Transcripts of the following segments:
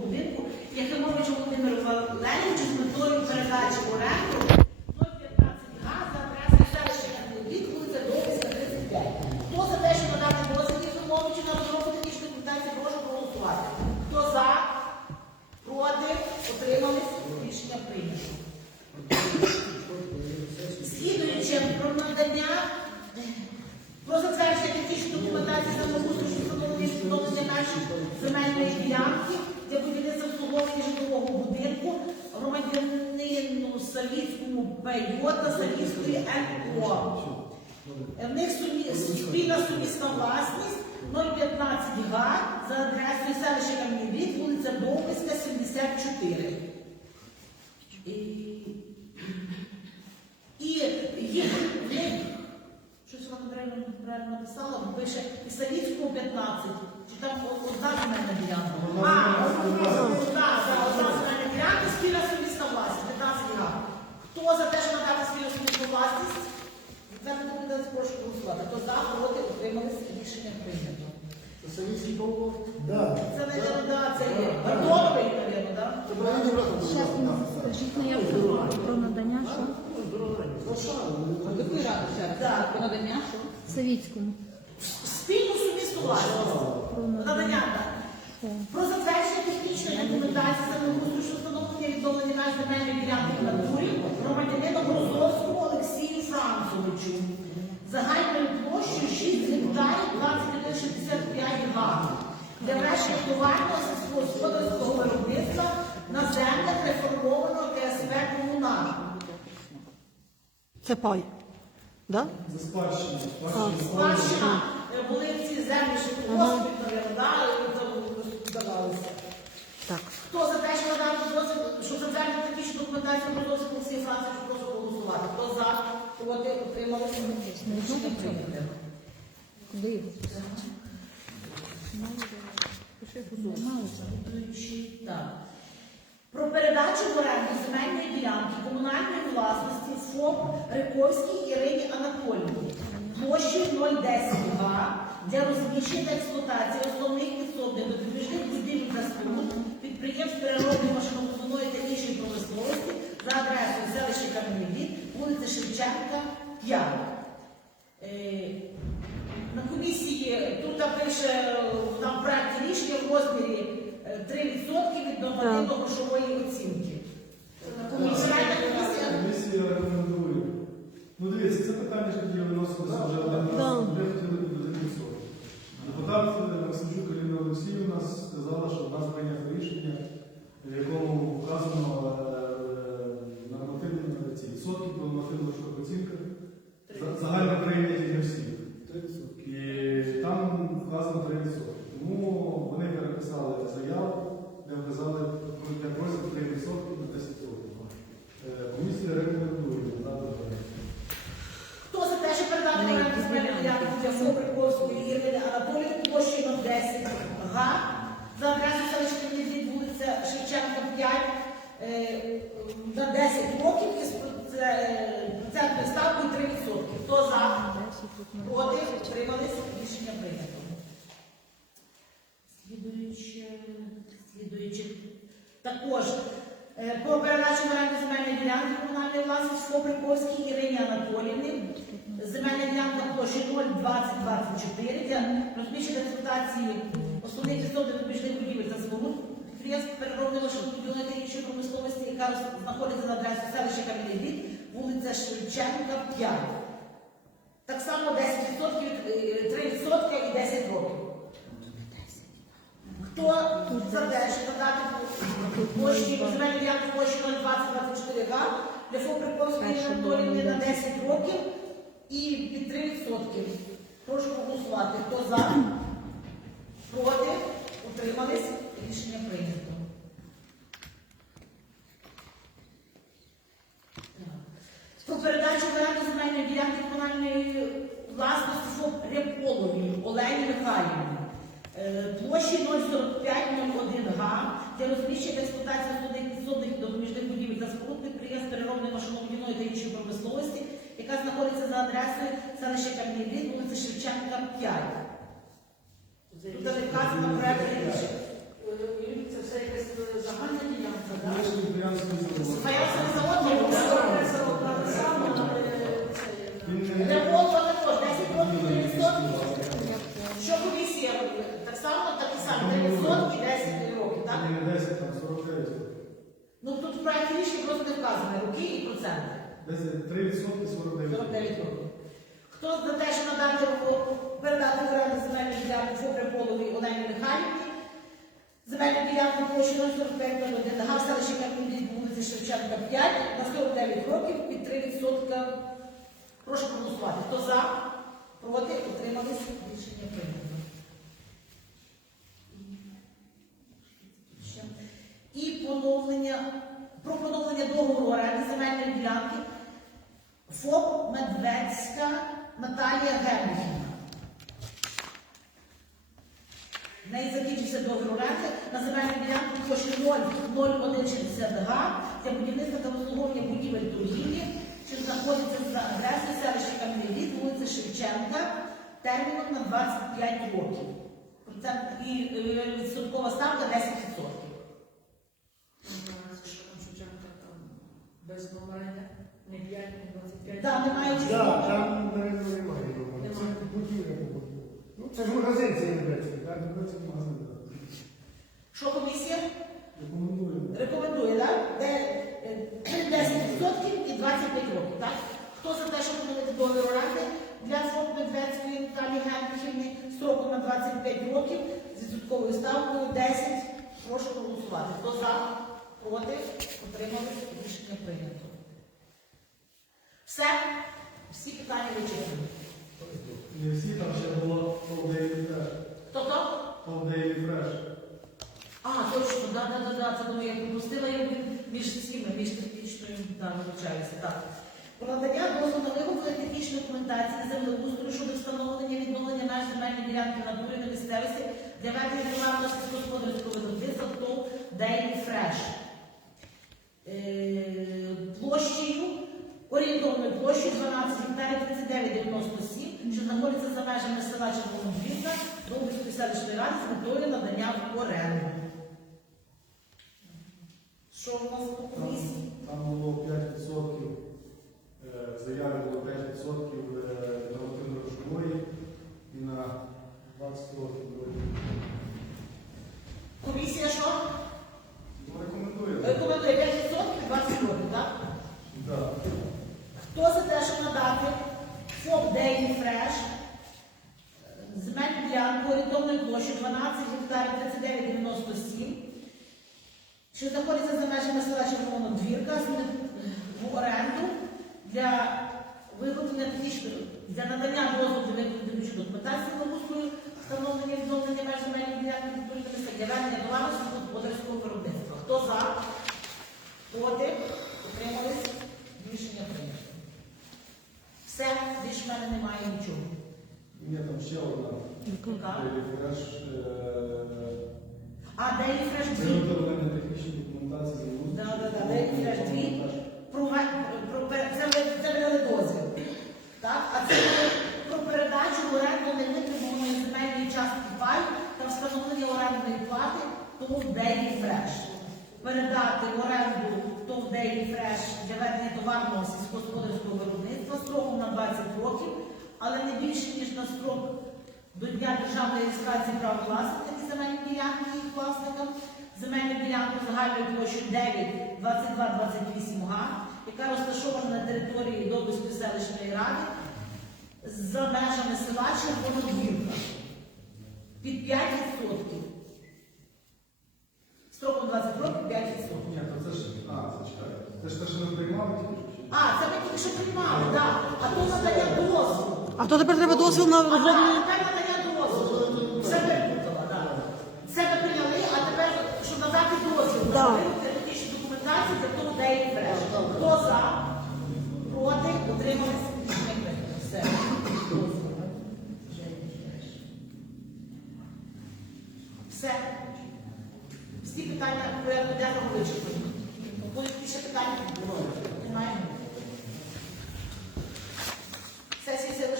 будинку Якимовичу Володимиру Валерійовичу з метою передачі в оренду 015 га за адресою селища Катеринбік, вулиця Довбиська, 35. Хто за те, що надати дозвіл Якимовичу на розробку технічної документації, прошу проголосувати. Хто за, проти, утримались, рішення прийнято. Слідуючи про надання про затвердження технічної документації землеустрою що встановлення нашої земельної ділянки обслуговування житлового будинку громадянину Савіцькому БЙО та Савіцької НО. В них спільна сумісна власність 015 га за адресою селища Кам'янвіт, вулиця Довбиська, 74. І, і їх, в них Щось вона правильно, правильно написала, бо пише і Савіцького 15. Чи там о- одна земельна ділянка? А, одна, так, одна земельна ділянка, спільна сумісна власність, 15 га. Хто за те, що надати спільну сумісну власність? Це не буде прошу голосувати. Хто за, проти, утримались, рішення прийнято. Да. Це не да, це є. Готовий, мабуть, так? Скажіть на як про, про надання що? Якої ради ще раз? Так. По наданню що? Савіцькому. Спільну сумісну власність. Надання, так. Про затвердження технічної документації землеустрою що встановлення відновлення меж земельної ділянки в натурі громадянину Грозовському Олексію Францовичу. Загальною площею 6 гектарів 2165 га. Для врешення товарного сільськогосподарського Це пай. Да? За спадщину. Спадщина е, були ці землі, що навіть, да, і це здавалося. Так. Хто за те, що надав дозвіл, що затвердити технічну документацію про дозвіл Олексія Францовича, прошу голосувати. Хто за, проти, утрималися, рішення прийняте. Куди його? Так. Про передачу в оренду земельної ділянки комунальної власності ФОП Риковській Ірині Анатоліївні площею 010 га для розміщення експлуатації основних підсобних допоміжних будівель та споруд підприємств переробної машинобудівної та іншої промисловості за адресою селища Кам'янівіт, вулиця Шевченка, 5. Е, на комісії тут пише там проект рішення в розмірі е, 3% від нормативно-грошової оцінки. Комісія комісія. Комісія рекомендує. Ну дивіться, це питання ж тоді виносилося вже один раз, Да. вже хотіли б зафіксувати. Депутат Максимчук Аліна Олексіївна сказала, що в нас прийнято рішення, в якому вказано е, нормативні е, ці відсотки до нормативної оцінка загально прийняті для всіх. І там вказано 3%. Тому вони переписали заяву, де вказали для просять 3% на 10 років. Е, Комісія рекомендує надати проект. Хто за те, що передати оренду земельну ділянку для Фобриковської Ірини Анатоліївни площею 010 га за адресою селища Кам'янвіт, вулиця Шевченка, 5, е, на 10 років із проце- процентною ставкою 3%. Хто за? Проти? Утримались? Рішення прийнято. Слідуючи, слідуючи. Також е, про передачу в оренду земельної ділянки комунальної власності Поприковській Ірині Анатоліївни. Земельна ділянка площі 02024 для розміщення експлуатації основних підсобних допоміжних будівель та споруд підприємств переробної та промисловості, яка знаходиться на адресі селища Кам'яний вулиця Шевченка, 5. Так само 10%, е, 3% і 10 років. Хто за те, що надати площі земельну ділянку площі 02024 га для Фобриковської Анатоліївни на 10 років і під 3%. Прошу проголосувати. Хто за? Проти? Утримались? Рішення прийнято. Про передачу в оренду земельної ділянки комунальної власності ФОП Ряполові Олені Михайлівні. Е, Площі 04501 га для розміщення експлуатації основних підсобних допоміжних будівель та споруд підприємств переробної машинобудівної та іншої промисловості, яка знаходиться за адресою селища Кам'янвіт, вулиця Шевченка, 5. Тут не вказано проект рішення. Це все якесь фаянсовий завод. Фаянсовий завод не Він не- також 10 років 3. Що комісія робить? Само, так і само. 3 відсотки 10 років, так? не 10, там 49. Ну тут в проєкті рішення просто не вказано роки і проценти. 10, 3 відсотки 49. 49 років. Хто за те, що надати передати в оренду земельну ділянку Фобриполові Олені Михайлівні, земельну ділянку площі 04501, Гав селищі Кам'янській вулиці Шевченка 5, на 49 років під 3 відсотка. Прошу проголосувати. Хто за? Проти? Утримались? Рішення прийнято. Ще. І поновлення, про поновлення договору оренди земельної ділянки ФОП Медведська Наталія Германівна. В неї оренди на земельну ділянку площі 00160 га для будівництва та обслуговування будівель торгівлі, що знаходиться за адресою селища Кам'янліт, вулиця Шевченка, терміном на 25 років. Процент і е, відсоткова ставка 10%. Без номерення, не 5, не 25. Там немає Так, там немає. договору. Це будівля. Ну, це ж магазин цей небесний, так? Так, це магазин. так. Що комісія? Рекомендую. Рекомендує, так? Де е, 10% і 25 років, так? Хто за те, щоб поновити договір оренди для фонд Медведської Наталії Генрихівни строком на 25 років з відсотковою ставкою 10. Прошу проголосувати. Хто за? Проти? Утримались? Рішення прийнято. Все? Всі питання вичерпані. Не всі там ще було Day Fresh. Хто то? Day Fresh. А, точно, да, да, да, да, це думаю, я пропустила я між цими, між технічною, да, вибачаюся, так. Про надання дозволу на технічної документації землеустрою щодо встановлення відновлення меж земельної ділянки на натурі на місцевості для ведення товарного сільськогосподарського виробництва ТОВ Daily Fresh. Е, Площею, орієнтовною площею 12 гектарів 39,97, що знаходиться за межами села Червоногрівка, Довбиської селищної ради з метою надання в оренду. Що в нас по комісії? Там було 5%, е, в заяві було 5% е, нормативно-грошової і на 20 років. вроді. Комісія що? Рекомендую. Рекомендує 5% 20 років, так? Так. Хто за те, щоб надати ФОП Daily Fresh земельну ділянку орієнтовною площею 12 гектарів 39,97, що знаходиться за межами села Червона Двірка в оренду для виготовлення технічної для надання дозволу для виготовлення документації благоустрою, встановлення відновлення меж земельної ділянки відповідності для ведення товару господарського виробництва. Хто за? Проти? Утримались? Рішення прийнято. Все, більше в мене немає нічого. Ні, там ще одна. Яка? Е, А, Daily Fresh 2. Виготовлення технічної документації. Да, да, да, Daily Fresh 2. Про, ве- про, пер- це, ви- це ви дали дозвіл. Так? А це про передачу в оренду невитриманої земельної частки пай та встановлення орендної плати тому Daily Fresh. Передати в оренду ТОВ Daily Fresh для ведення товарного сільськогосподарського виробництва строком на 20 років, але не більше, ніж на строк до дня державної реєстрації прав власника і земельної ділянки їх власникам, земельну ділянку загальною площею 9, 22, 28 га, яка розташована на території Добрської селищної ради за межами села Червонодвірка під 5%. Строком 20 років 5%. Ні, то це ж, а, це чекай. Це ж те, що ми приймали тільки що? А, це ми тільки що приймали, так. А то надання дозволу. А то тепер треба дозвіл на А так, роблення. тепер надання дозволу. Це виплутала, так. Це ми прийняли, а тепер, щоб надати дозвіл Да.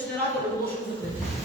селищної ради оголошую закритим.